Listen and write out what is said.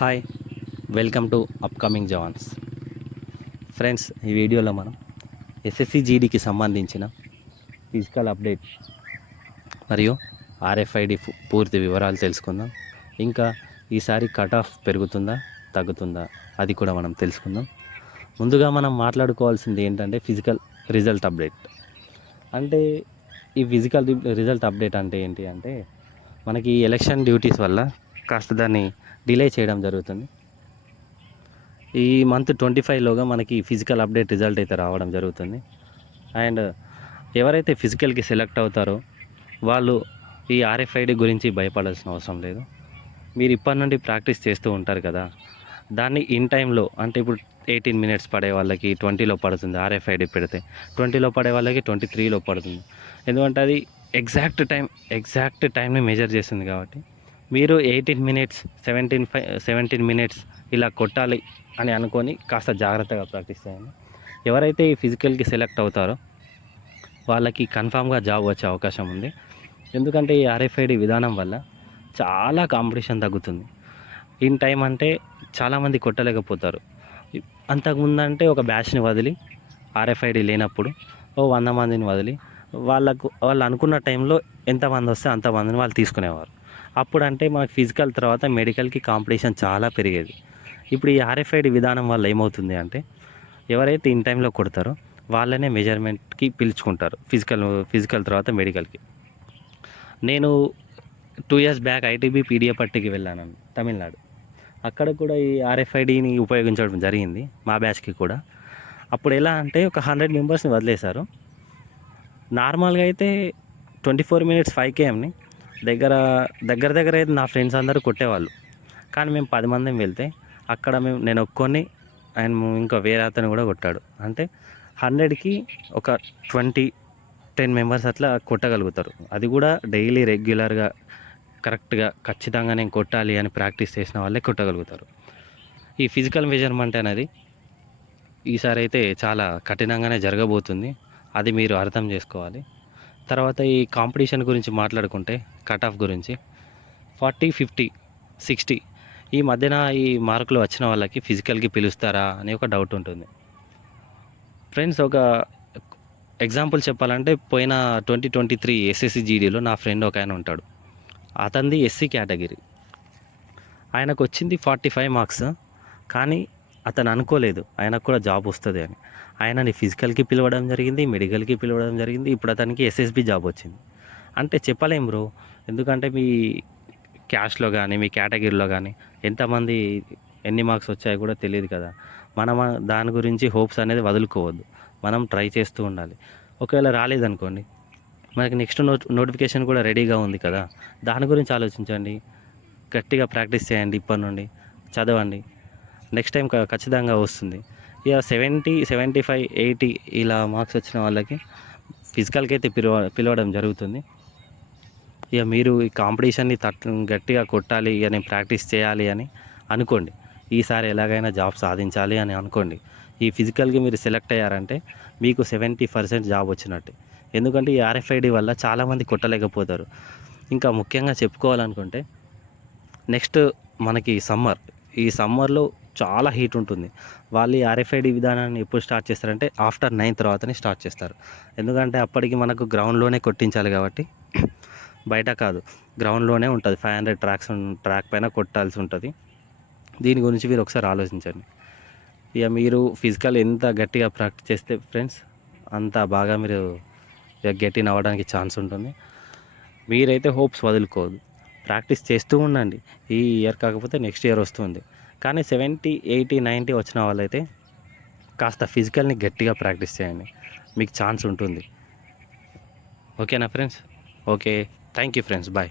Hi, welcome to upcoming jawans. Friends, ఈ వీడియోలో మనం ఎస్ఎస్సి జీడీకి సంబంధించిన ఫిజికల్ అప్డేట్ మరియు ఆర్ఎఫ్ఐడి పూర్తి వివరాలు తెలుసుకుందాం. ఇంకా ఈసారి కట్ ఆఫ్ పెరుగుతుందా తగ్గుతుందా అది కూడా మనం తెలుసుకుందాం. ముందుగా మనం మాట్లాడుకోవాల్సింది ఏంటంటే ఫిజికల్ రిజల్ట్ అప్డేట్. అంటే ఈ ఫిజికల్ రిజల్ట్ అప్డేట్ అంటే ఏంటి అంటే మనకి ఎలక్షన్ డ్యూటీస్ వల్ల కాస్త దాన్ని డిలే చేయడం జరుగుతుంది. ఈ మంత్ 25లోగా మనకి ఫిజికల్ అప్డేట్ రిజల్ట్ అయితే రావడం జరుగుతుంది. అండ్ ఎవరైతే ఫిజికల్కి సెలెక్ట్ అవుతారో వాళ్ళు ఈ ఆర్ఎఫ్ఐడి గురించి భయపడాల్సిన అవసరం లేదు. మీరు ఇప్పటి నుండి ప్రాక్టీస్ చేస్తూ ఉంటారు కదా, దాన్ని ఇన్ టైంలో అంటే ఇప్పుడు 18 మినిట్స్ పడే వాళ్ళకి 20లో పడుతుంది. ఆర్ఎఫ్ఐడి పెడితే 20లో పడే వాళ్ళకి 23లో పడుతుంది. ఎందుకంటే అది ఎగ్జాక్ట్ టైంని మెజర్ చేస్తుంది. కాబట్టి మీరు 18 మినిట్స్ 17 మినిట్స్ ఇలా కొట్టాలి అని అనుకొని కాస్త జాగ్రత్తగా ప్రాక్టీస్ చేయండి. ఎవరైతే ఈ ఫిజికల్కి సెలెక్ట్ అవుతారో వాళ్ళకి కన్ఫామ్గా జాబ్ వచ్చే అవకాశం ఉంది. ఎందుకంటే ఈ ఆర్ఎఫ్ఐడి విధానం వల్ల చాలా కాంపిటీషన్ తగ్గుతుంది. ఇన్ టైం అంటే చాలామంది కొట్టలేకపోతారు. అంతకుముందు అంటే ఒక బ్యాచ్ని వదిలి ఆర్ఎఫ్ఐడి లేనప్పుడు 100 మందిని వదిలి వాళ్ళు అనుకున్న టైంలో ఎంతమంది వస్తే అంతమందిని వాళ్ళు తీసుకునేవారు. అప్పుడు అంటే మనకు ఫిజికల్ తర్వాత మెడికల్కి కాంపిటీషన్ చాలా పెరిగేది. ఇప్పుడు ఈ ఆర్ఎఫ్ఐడి విధానం వల్ల ఏమవుతుంది అంటే ఎవరైతే ఇన్ టైంలో కొడతారో వాళ్ళనే మెజర్మెంట్కి పిలుచుకుంటారు ఫిజికల్ తర్వాత మెడికల్కి. నేను 2 ఇయర్స్ బ్యాక్ ఐటీబీ పీడియాపట్టికి వెళ్ళాను, తమిళనాడు. అక్కడ కూడా ఈ ఆర్ఎఫ్ఐడిని ఉపయోగించడం జరిగింది మా బ్యాచ్కి కూడా. అప్పుడు ఎలా అంటే ఒక 100 మెంబర్స్ని వదిలేశారు. నార్మల్గా అయితే 24 మినిట్స్ 5 kmని దగ్గర అయితే నా ఫ్రెండ్స్ అందరూ కొట్టేవాళ్ళు. కానీ మేము 10 మంది వెళ్తే అక్కడ నేను ఒక్కొని ఆయన ఇంకా వేరే అతను కూడా కొట్టాడు. అంటే 100కి ఒక 10 మెంబర్స్ అట్లా కొట్టగలుగుతారు. అది కూడా డైలీ రెగ్యులర్గా కరెక్ట్గా ఖచ్చితంగా నేను కొట్టాలి అని ప్రాక్టీస్ చేసిన వాళ్ళే కొట్టగలుగుతారు. ఈ ఫిజికల్ మెజర్మెంట్ అనేది ఈసారి అయితే చాలా కఠినంగానే జరగబోతుంది. అది మీరు అర్థం చేసుకోవాలి. తర్వాత ఈ కాంపిటీషన్ గురించి మాట్లాడుకుంటే కట్ ఆఫ్ గురించి 40, 50, 60 ఈ మధ్యన ఈ మార్కులు వచ్చిన వాళ్ళకి ఫిజికల్కి పిలుస్తారా అని ఒక డౌట్ ఉంటుంది. ఫ్రెండ్స్, ఒక ఎగ్జాంపుల్ చెప్పాలంటే పోయిన 2023 ఎస్ఎస్సి జీడీలో నా ఫ్రెండ్ ఒక ఆయన ఉంటాడు. అతనిది ఎస్సీ కేటగిరీ. ఆయనకు వచ్చింది 45 మార్క్స్. కానీ అతను అనుకోలేదు ఆయనకు కూడా జాబ్ వస్తుంది అని. ఆయనని ఫిజికల్కి పిలవడం జరిగింది, మెడికల్కి పిలవడం జరిగింది. ఇప్పుడు అతనికి ఎస్ఎస్బి జాబ్ వచ్చింది. అంటే చెప్పలేం బ్రో, ఎందుకంటే మీ క్యాష్లో కానీ మీ కేటగిరీలో కానీ ఎంతమంది ఎన్ని మార్క్స్ వచ్చాయో కూడా తెలియదు కదా. మనం దాని గురించి హోప్స్ అనేది వదులుకోవద్దు. మనం ట్రై చేస్తూ ఉండాలి. ఒకవేళ రాలేదనుకోండి, మనకి నెక్స్ట్ నోటిఫికేషన్ కూడా రెడీగా ఉంది కదా, దాని గురించి ఆలోచించండి. గట్టిగా ప్రాక్టీస్ చేయండి, ఇప్పటి నుండి చదవండి. నెక్స్ట్ టైం ఖచ్చితంగా వస్తుంది. ఇక 70, 75, 80 ఇలా మార్క్స్ వచ్చిన వాళ్ళకి ఫిజికల్కి అయితే పిలవడం జరుగుతుంది. ఇక మీరు ఈ కాంపిటీషన్ని గట్టిగా కొట్టాలి, ఇక నేను ప్రాక్టీస్ చేయాలి అని అనుకోండి. ఈసారి ఎలాగైనా జాబ్ సాధించాలి అని అనుకోండి. ఈ ఫిజికల్కి మీరు సెలెక్ట్ అయ్యారంటే మీకు 70% జాబ్ వచ్చినట్టే. ఎందుకంటే ఈ ఆర్ఎఫ్ఐడి వల్ల చాలామంది కొట్టలేకపోతారు. ఇంకా ముఖ్యంగా చెప్పుకోవాలనుకుంటే నెక్స్ట్ మనకి ఈ సమ్మర్లో చాలా హీట్ ఉంటుంది. వాళ్ళు ఈ ఆర్ఎఫ్ఐడి విధానాన్ని ఎప్పుడు స్టార్ట్ చేస్తారంటే ఆఫ్టర్ 9 తర్వాతనే స్టార్ట్ చేస్తారు. ఎందుకంటే అప్పటికి మనకు గ్రౌండ్లోనే కొట్టించాలి కాబట్టి, బయట కాదు, గ్రౌండ్లోనే ఉంటుంది. 500 ట్రాక్ పైన కొట్టాల్సి ఉంటుంది. దీని గురించి మీరు ఒకసారి ఆలోచించండి. ఇక మీరు ఫిజికల్ ఎంత గట్టిగా ప్రాక్టీస్ చేస్తే ఫ్రెండ్స్ అంత బాగా మీరు గెట్ ఇన్ అవ్వడానికి ఛాన్స్ ఉంటుంది. మీరైతే హోప్స్ వదులుకోవద్దు, ప్రాక్టీస్ చేస్తూ ఉండండి. ఈ ఇయర్ కాకపోతే నెక్స్ట్ ఇయర్ వస్తుంది. కానీ 70, 80, 90 వచ్చిన వాళ్ళైతే కాస్త ఫిజికల్ని గట్టిగా ప్రాక్టీస్ చేయండి, మీకు ఛాన్స్ ఉంటుంది. ఓకేనా friends? Okay, thank you friends, bye.